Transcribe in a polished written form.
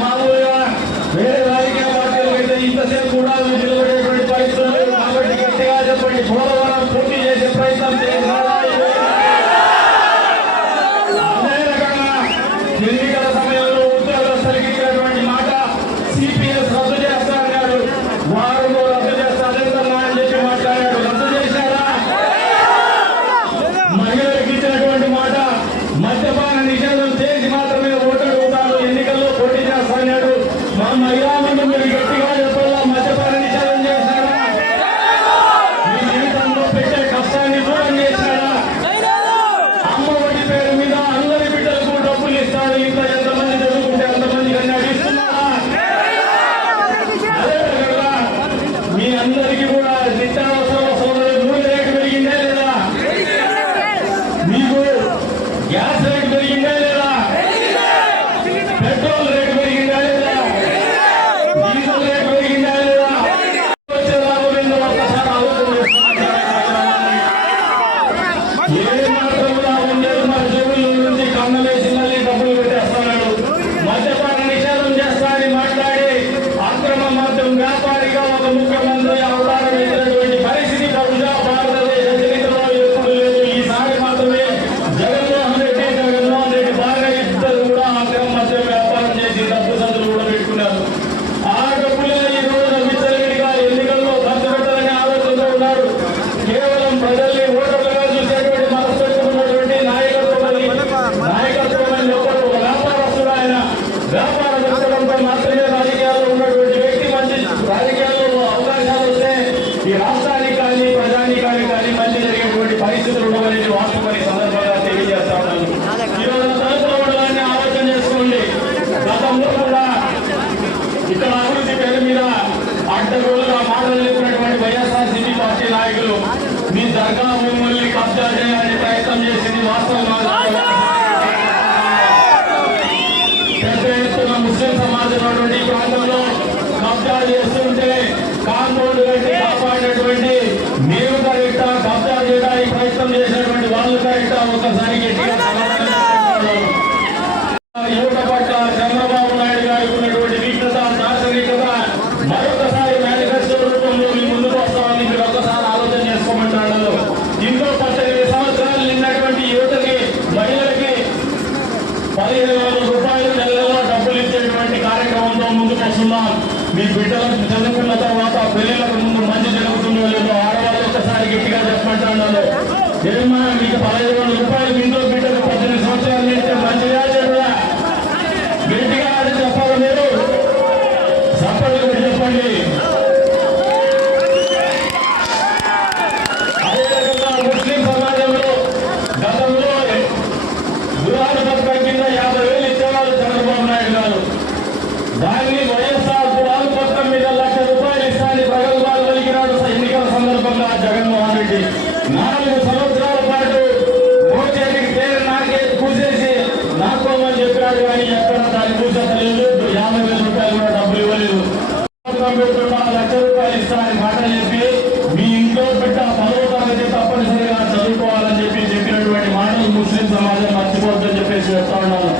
మామూలుగా వేరే రాజకీయ పార్టీలు అయితే ఇంతసేపు కూడా నిలబడేటువంటి పరిస్థితులు కాబట్టి గట్టిగా చెప్పండి, పోలవరం పూర్తి చేసే ప్రయత్నం చేయాలా? అదే రకంగా ఎన్నికల సమయంలో ఉద్యోగస్తులకి ఇచ్చినటువంటి మాట సిపిఎస్ రద్దు చేస్తారన్నాడు, వారు రద్దు చేస్తారన్నా అని చెప్పి మాట్లాడాడు. రద్దు చేశారా? మహిళలకు ఇచ్చినటువంటి మాట మద్యపాన నిషేధం చేసి మాత్రమే ఓటు అడుగుతాను, ఎన్నికల్లో పోటీ చేస్తాడు. మా మహిళా మండలి మీరు గట్టిగా చెప్పాలా? మద్యపాన నిషేధం చేశారా? మీ జీవితంలో పెట్టే కష్టాన్ని దూరం చేశారా? అమ్మ ఒడి పేరు మీద అందరి బిడ్డలకు డబ్బులు ఇస్తాడు, ఇంట్లో ఎంతమంది చదువుకుంటే అంతమంది కన్నా ఇస్తున్నారా? అదే విధంగా మీ అందరికీ కూడా నిత్యావసర వస్తువులు నూనె రేటు పెరిగిందే లేదా? మీకు గ్యాస్ రేటు పెరిగిందా లేదా? పెట్రోల్ రేటు పెరిగిందా లేదా? డీజిల్ రేటు పెరిగిందా లేదా? వచ్చే లాభం ఏందో ఒక్కసారి ఆలోచన ఏ మాత్రం కూడా ఉండేది మన జేబుల నుంచి కన్నలేసి మళ్ళీ డబ్బులు పెట్టేస్తున్నాడు. మద్యపాన నిషేధం చేస్తా అని మాట్లాడి అక్రమ మద్యం వ్యాపారిగా ఒక ముఖ్యమంత్రి అవతారం ఎత్తినటువంటి పరిస్థితి బహుశా భారతదేశ చరిత్రలో ఎప్పుడు లేదు. ఈసారి మాత్రమే జగన్మోహన్ రెడ్డి బాగా ఇద్దరు కూడా అక్రమ మద్యం వ్యాపారం చేసి డబ్బు సందులు కూడా పెట్టుకున్నారు. ఆ డబ్బులే ఈ రోజున విచ్చలవిడిగా ఎన్నికల్లో ఖర్చు పెట్టాలని ఆలోచనతో ఉన్నారు. కేవలం ప్రజల్ని ఓటర్లుగా చూసేటువంటి మనస్తత్వం ఉన్నటువంటి నాయకత్వం ఒక వ్యాపారస్తుడు. ఆయన వ్యాపార దృక్పథంతో మాత్రమే రాజకీయాల్లో ఉన్నటువంటి వ్యక్తి. మంచి రాజకీయాల్లో అవకాశాలు వస్తే ఈ రాష్ట్రానికి కానీ ప్రజానీకానికి కానీ మంచి జరిగేటువంటి పరిస్థితులు ఉండవనేది వాస్తవాన్ని సందర్భంగా తెలియజేస్తా ఉన్నాను. ఈరోజు తలుపుల మండలాన్ని ఆలోచన చేసుకోండి. గతంలో కూడా ఇక్కడ అభివృద్ధి పేరు మీద అడ్డగోలుగా మాటలు చెప్పినటువంటి వైఎస్ఆర్సీపీ పార్టీ నాయకులు మీ దర్గా భూముల్ని కబ్జా చేయాలని ప్రయత్నం చేసింది వాస్తవం. పెద్ద ఎత్తున ముస్లిం సమాజం ఈ ప్రాంతంలో కబ్జా చేస్తుంటే కాంపౌండ్ కట్టి కాపాడినటువంటి మీరు కరెక్టా? కబ్జా చేయడానికి ప్రయత్నం చేసినటువంటి వాళ్ళు కరెక్టా? ఒకసారి గట్టిగా యువత పట్ల చంద్రబాబు నాయుడు గారికి ఉన్నటువంటి వీక్నత, దార్శనికత మరొకసారి మేనిఫెస్టో రూపంలో మీ ముందుకు వస్తామని మీరు ఒక్కసారి ఆలోచన చేసుకోమంటాడు. ఇంకో 18 సంవత్సరాలు నిన్నటువంటి యువతకి, మహిళలకి 15,000 రూపాయలు నెలలో డబ్బులు ఇచ్చేటువంటి కార్యక్రమంతో ముందుకు వస్తున్నాం. మీ బిడ్డలకు చదువుకున్న తర్వాత పెళ్లిలకు ముందు మంచి జరుగుతుందో లేదో ఆడవాళ్ళు ఒక్కసారి గట్టిగా చెప్పమంటున్నాను. ఏమన్నా మీకు 15,000 రూపాయలు ఇంట్లో బిడ్డలు 18 సంవత్సరాలు ఇస్తే మంచిగా చెడుగా గట్టిగా అని చెప్పాలి. మీరు సప్పట్లు చెప్పండి. అదేవిధంగా ముస్లిం సమాజంలో గతంలో గురాల పథకం కింద 50,000 ఇచ్చేవాళ్ళు చంద్రబాబు నాయుడు గారు. దాన్ని వైఎస్ఆర్ గురాల పథకం మీద 1,00,000 రూపాయలు ఇస్తానని ప్రగల్భాలు పలికినాడు ఎన్నికల సందర్భంగా జగన్మోహన్ రెడ్డి. 4 సంవత్సరాల పాటు మోచేతికి పేరు నాకే కూసేసి నాకోమని చెప్పాడు, కానీ ఎక్కడ దాన్ని కూర్చోలేదు. 50,000 రూపాయలు కూడా డబ్బులు ఇవ్వలేదు. 1,00,000 రూపాయలు ఇస్తానని మాట చెప్పి మీ ఇంట్లో బిడ్డ 10వ తరగతి తప్పనిసరిగా చదువుకోవాలని చెప్పినటువంటి మాటలు ముస్లిం సమాజం మర్చిపోవద్దని చెప్పేసి చెప్తా ఉన్నాను.